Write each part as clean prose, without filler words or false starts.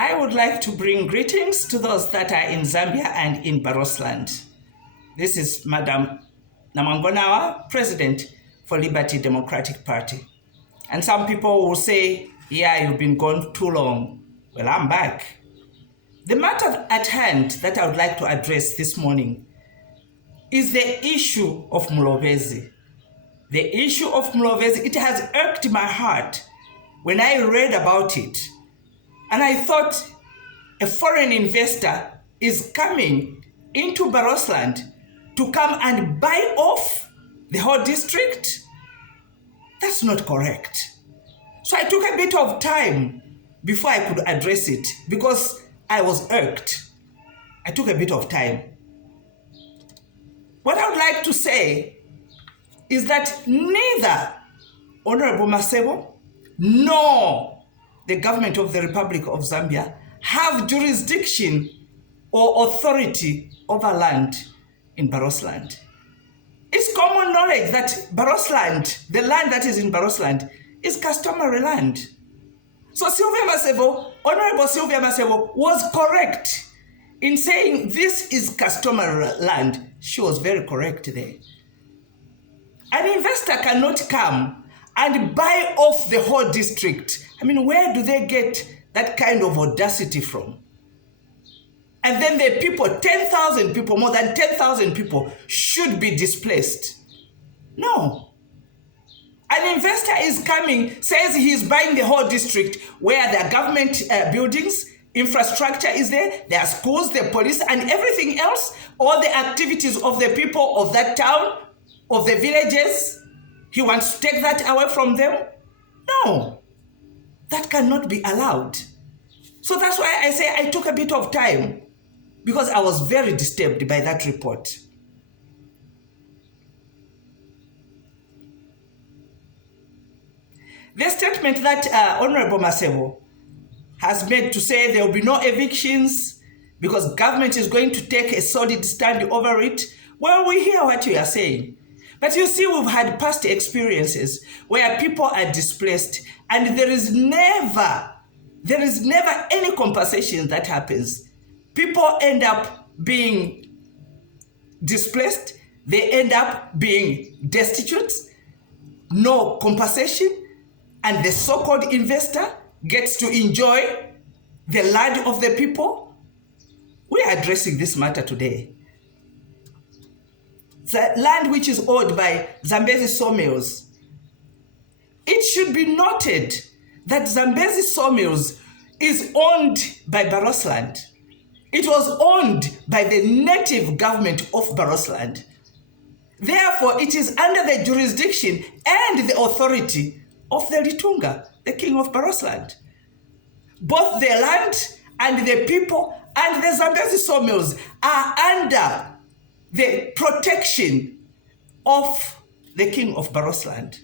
I would like to bring greetings to those that are in Zambia and in Barotseland. This is Madam Namangonawa, President for Liberty Democratic Party. And some people will say, yeah, you've been gone too long. Well, I'm back. The matter at hand that I would like to address this morning is the issue of Mulobezi. The issue of Mulobezi, it has irked my heart when I read about it. And I thought a foreign investor is coming into Barotseland to come and buy off the whole district. That's not correct. So I took a bit of time before I could address it because I was irked. I took a bit of time. What I would like to say is that neither Honorable Masebo nor the government of the Republic of Zambia have jurisdiction or authority over land in Barotseland. It's common knowledge that Barotseland, the land that is in Barotseland, is customary land. So Sylvia Masebo, Honorable Sylvia Masebo, was correct in saying this is customary land. She was very correct there. An investor cannot come and buy off the whole district. I mean, where do they get that kind of audacity from? And then the people, 10,000 people, more than 10,000 people should be displaced. No. An investor is coming, says he's buying the whole district where there are government buildings, infrastructure is there are schools, the police, and everything else, all the activities of the people of that town, of the villages. He wants to take that away from them? No. That cannot be allowed. So that's why I say I took a bit of time because I was very disturbed by that report. The statement that Honorable Masebo has made to say there will be no evictions because government is going to take a solid stand over it. Well, we hear what you are saying. But you see, we've had past experiences where people are displaced and there is never any compensation that happens. People end up being displaced. They end up being destitute, no compensation, and the so-called investor gets to enjoy the land of the people. We are addressing this matter today. The land which is owned by Zambezi sawmills. It should be noted that Zambezi sawmills is owned by Barotseland. It was owned by the native government of Barotseland. Therefore, it is under the jurisdiction and the authority of the Litunga, the king of Barotseland. Both the land and the people and the Zambezi sawmills are under the protection of the king of Barotseland.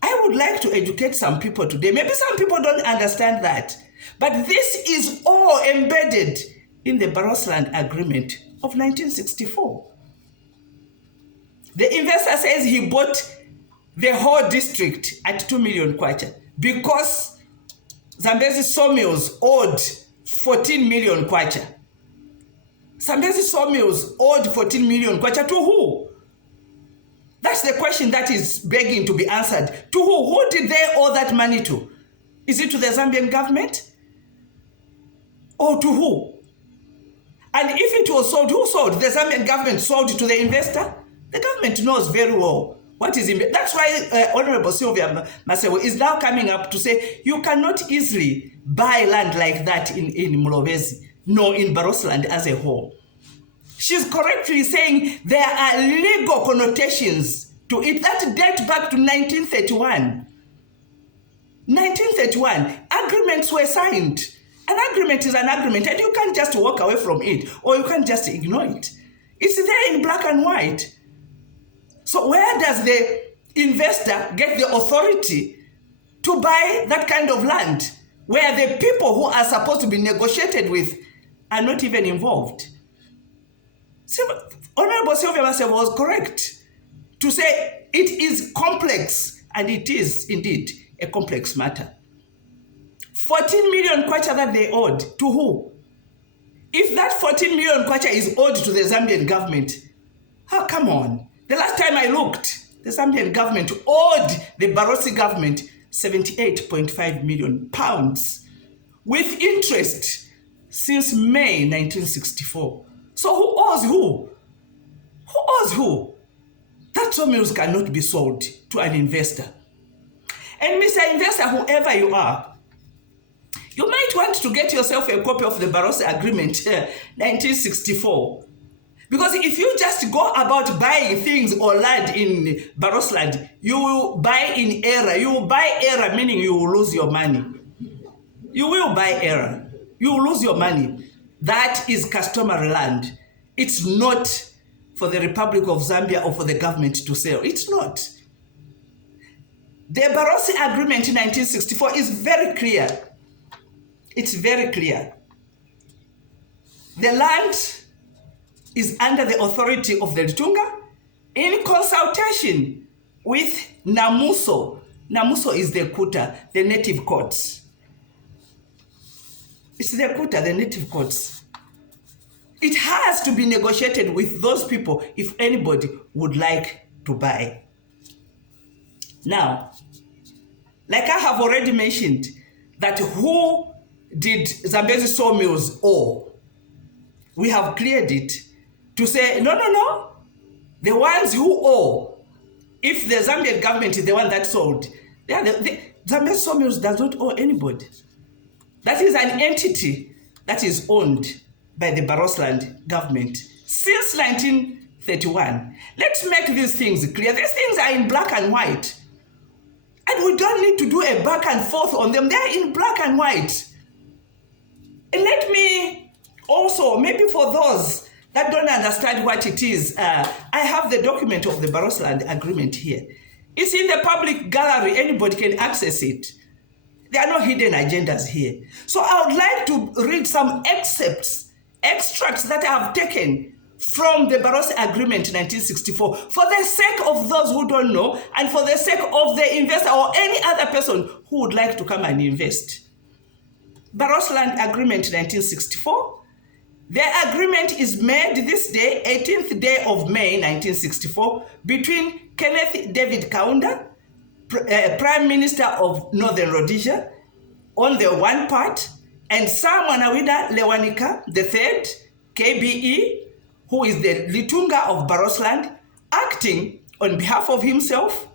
I would like to educate some people today. Maybe some people don't understand that. But this is all embedded in the Barotseland Agreement of 1964. The investor says he bought the whole district at 2 million kwacha because Zambezi sawmills owed 14 million kwacha. Zambezi sawmills owed 14 million kwacha to who? That's the question that is begging to be answered. To who? Who did they owe that money to? Is it to the Zambian government? Or to who? And if it was sold, who sold? The Zambian government sold to the investor? The government knows very well what is in. That's why Honorable Sylvia Masebo is now coming up to say you cannot easily buy land like that in Mulobezi, nor in Barotseland as a whole. She's correctly saying there are legal connotations to it that date back to 1931. 1931, agreements were signed. An agreement is an agreement, and you can't just walk away from it, or you can't just ignore it. It's there in black and white. So where does the investor get the authority to buy that kind of land where the people who are supposed to be negotiated with are not even involved? Honorable Sylvia Masebo was correct to say it is complex, and it is indeed a complex matter. 14 million kwacha that they owed, to who? If that 14 million kwacha is owed to the Zambian government, oh, come on. The last time I looked, the Zambian government owed the Barotseland government 78.5 million pounds with interest since May 1964. So who owes who? Who owes who? That sawmills cannot be sold to an investor. And Mr. Investor, whoever you are, you might want to get yourself a copy of the Barotseland Agreement 1964. Because if you just go about buying things or land in Barotseland, you will buy in error. You will buy error, meaning you will lose your money. You will buy error. You will lose your money. That is customary land. It's not for the Republic of Zambia or for the government to sell. It's not. The Barotseland Agreement in 1964 is very clear. It's very clear. The land is under the authority of the Litunga in consultation with Namuso. Namuso is the Kuta, the native courts. It's the Kuta, the native courts. It has to be negotiated with those people if anybody would like to buy. Now, like I have already mentioned, that who did Zambezi sawmills owe? We have cleared it to say, no. The ones who owe, if the Zambian government is the one that sold, the Zambezi sawmills does not owe anybody. That is an entity that is owned by the Barotseland government since 1931. Let's make these things clear. These things are in black and white. And we don't need to do a back and forth on them. They're in black and white. And let me also, maybe for those that don't understand what it is, I have the document of the Barotseland Agreement here. It's in the public gallery. Anybody can access it. There are no hidden agendas here. So I would like to read some excerpts, extracts that I have taken from the Barotseland Agreement 1964 for the sake of those who don't know and for the sake of the investor or any other person who would like to come and invest. Barotseland Agreement 1964. The agreement is made this day, 18th day of May 1964, between Kenneth David Kaunda, Prime Minister of Northern Rhodesia, on the one part, and Sir Mwanawida Lewanika III, KBE, who is the Litunga of Barotseland, acting on behalf of himself,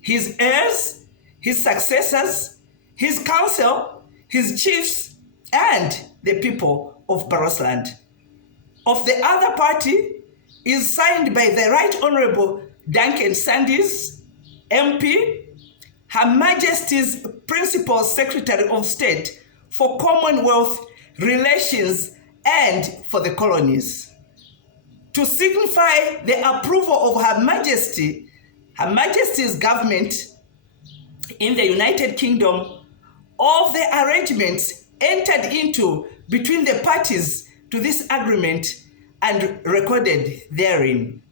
his heirs, his successors, his council, his chiefs, and the people of Barotseland. Of the other party is signed by the Right Honorable Duncan Sandys, MP, Her Majesty's Principal Secretary of State for Commonwealth Relations and for the Colonies. To signify the approval of Her Majesty's government in the United Kingdom of the arrangements entered into between the parties to this agreement and recorded therein,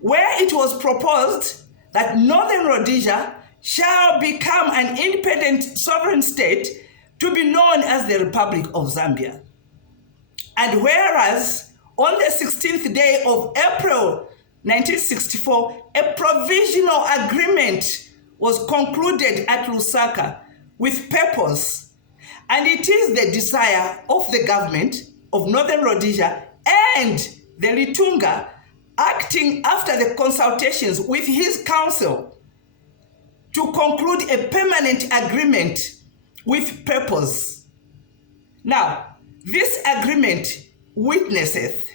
where it was proposed that Northern Rhodesia shall become an independent sovereign state to be known as the Republic of Zambia. And whereas on the 16th day of April 1964, a provisional agreement was concluded at Lusaka with purpose, and it is the desire of the government of Northern Rhodesia and the Litunga, acting after the consultations with his council, to conclude a permanent agreement with purpose. Now, this agreement witnesseth,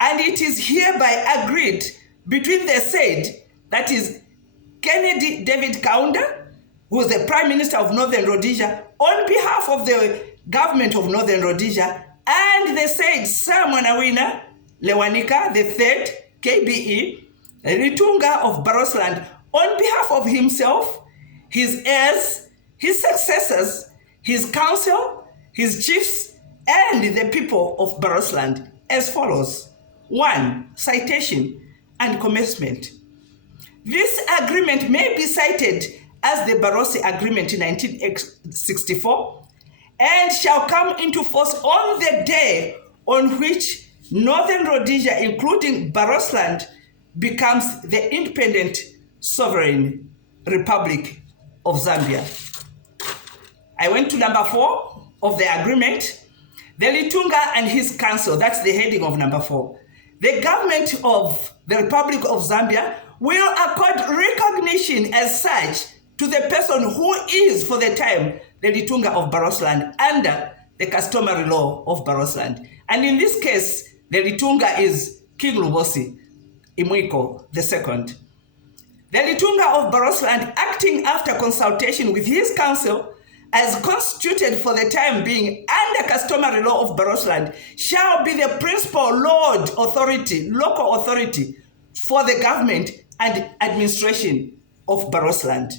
and it is hereby agreed between the said, that is Kennedy David Kaunda, who is the Prime Minister of Northern Rhodesia, on behalf of the government of Northern Rhodesia, and the said Sir Mwanawida Lewanika III, KBE, Litunga of Barotseland, on behalf of himself, his heirs, his successors, his council, his chiefs, and the people of Barotseland, as follows. 1. Citation and commencement. This agreement may be cited as the Barotseland Agreement in 1964, and shall come into force on the day on which Northern Rhodesia, including Barotseland, becomes the independent sovereign Republic of Zambia. I went to number 4 of the agreement. The Litunga and his council, that's the heading of number 4. The government of the Republic of Zambia will accord recognition as such to the person who is, for the time, the Litunga of Barotseland under the customary law of Barotseland. And in this case, the Litunga is King Lubosi Imwiko II. The Litunga of Barotseland, acting after consultation with his council, as constituted for the time being under customary law of Barotseland, shall be the principal local authority for the government and administration of Barotseland.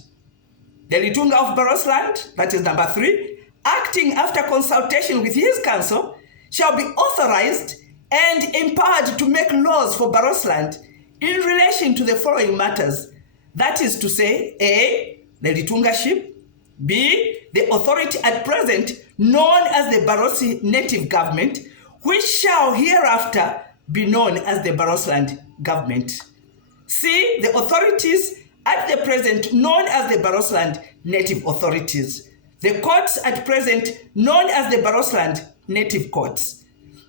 The Litunga of Barotseland, that is number 3, acting after consultation with his council, shall be authorized and empowered to make laws for Barotseland in relation to the following matters. That is to say, A, the Litungaship; B, the authority at present known as the Barotse native government, which shall hereafter be known as the Barotseland government. C, the authorities at the present known as the Barotseland native authorities. The courts at present known as the Barotseland native courts.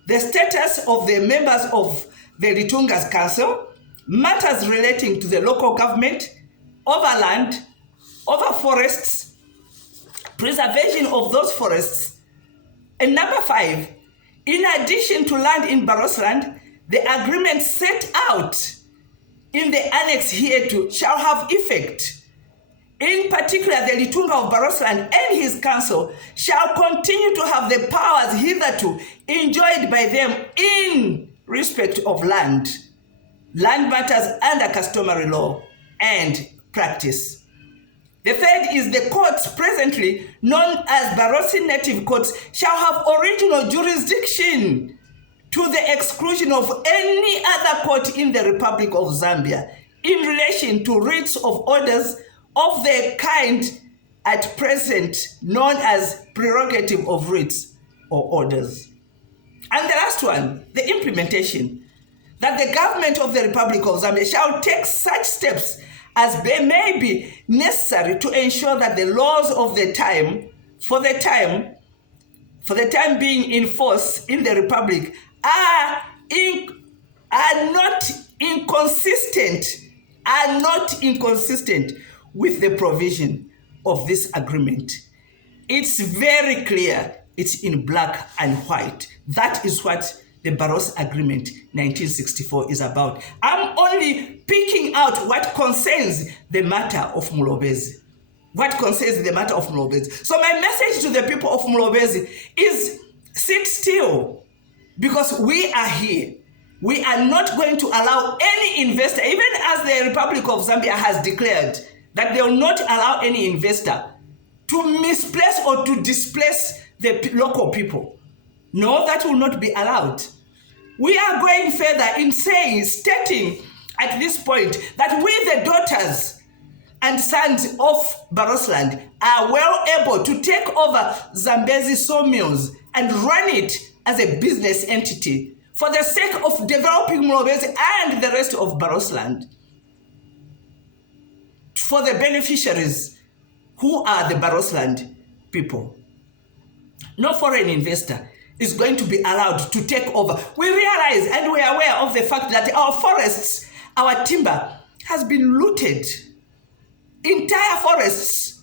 The status of the members of the Litunga's council, matters relating to the local government, over land, over forests, preservation of those forests. And number 5, in addition to land in Barotseland, the agreement set out in the annex hereto shall have effect. In particular, the Litunga of Barotseland and his council shall continue to have the powers hitherto enjoyed by them in respect of land matters under customary law and practice. The third is the courts presently known as Barotse native courts shall have original jurisdiction to the exclusion of any other court in the Republic of Zambia in relation to writs of orders of the kind at present known as prerogative of writs or orders. And the last one, the implementation, that the government of the Republic of Zambia shall take such steps as may be necessary to ensure that the laws of the time, for the time being in force in the Republic, are not inconsistent with the provision of this agreement. It's very clear. It's in black and white. That is what the Barotse Agreement 1964 is about. I'm only picking out what concerns the matter of Mulobezi. So my message to the people of Mulobezi is sit still, because we are here. We are not going to allow any investor, even as the Republic of Zambia has declared that they will not allow any investor to misplace or to displace the local people. No, that will not be allowed. We are going further in stating at this point that we, the daughters and sons of Barotseland, are well able to take over Zambezi sawmills and run it as a business entity for the sake of developing Mulobezi and the rest of Barotseland, for the beneficiaries who are the Barotseland people. No foreign investor is going to be allowed to take over. We realize and we are aware of the fact that our forests, our timber has been looted. Entire forests,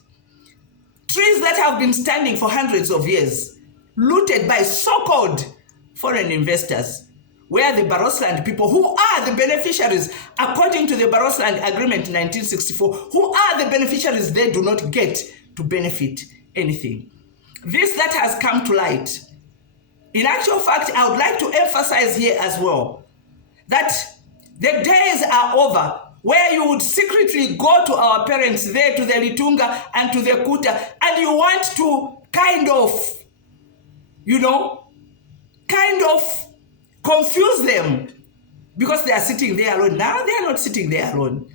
trees that have been standing for hundreds of years, looted by so-called foreign investors, where the Barotseland people, who are the beneficiaries according to the Barotseland Agreement 1964, who are the beneficiaries, they do not get to benefit anything. This that has come to light. In actual fact, I would like to emphasize here as well that the days are over where you would secretly go to our parents there, to the Litunga and to the Kuta, and you want to kind of confuse them because they are sitting there alone. Now they are not sitting there alone.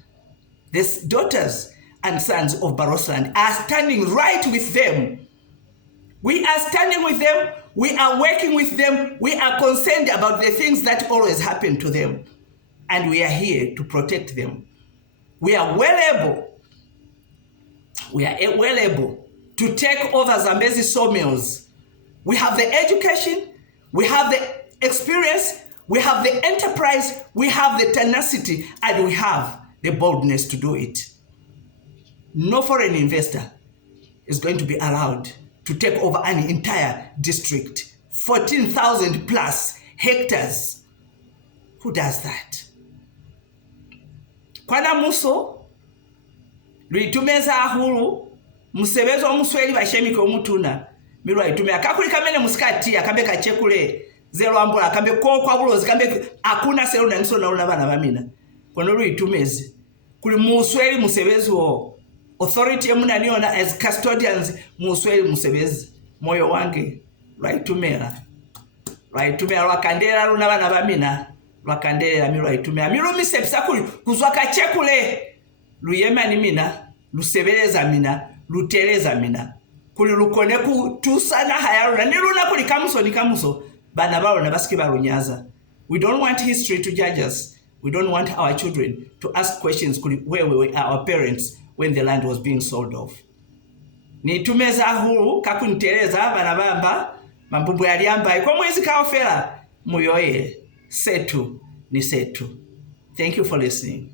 These daughters and sons of Barotseland are standing right with them. We are standing with them. We are working with them. We are concerned about the things that always happen to them. And we are here to protect them. We are well able to take over Zambezi sawmills. We have the education, we have the experience, we have the enterprise, we have the tenacity, and we have the boldness to do it. No foreign investor is going to be allowed to take over an entire district, 14,000 plus hectares. Who does that? Kwana muso, luitumeza ahuru, musebezo omusweli bashemike omutuna, milwa itumea. Kakuli kamene muskati, akambe kachekule, zero ambula, akambe kwa bulozi, akambe akuna selu na niso na unabana vamina. Kono luitumezi. Kuli musweli musebezo authority emuna niona as custodians musweli musebezi. Moyo wange, lwaitumela. Lwaitumela lwakandela lunabana vamina. Lwakandela milwa itumela. Milu misepisa kuli kuzwaka chekule. Luyema ni mina, lusebeleza mina, luteleza mina. Kuli lukone kutusana hayaruna. Niluna kuli kamuso ni kamuso. Bana balo na basiki balo nyaza. We don't want history to judge us. We don't want our children to ask questions where were our parents when the land was being sold off. Ni tumeza huru kakuniteleza bana bamba mambumbu yaliamba kwa mwezi kaofela muyoye setu ni setu. Thank you for listening.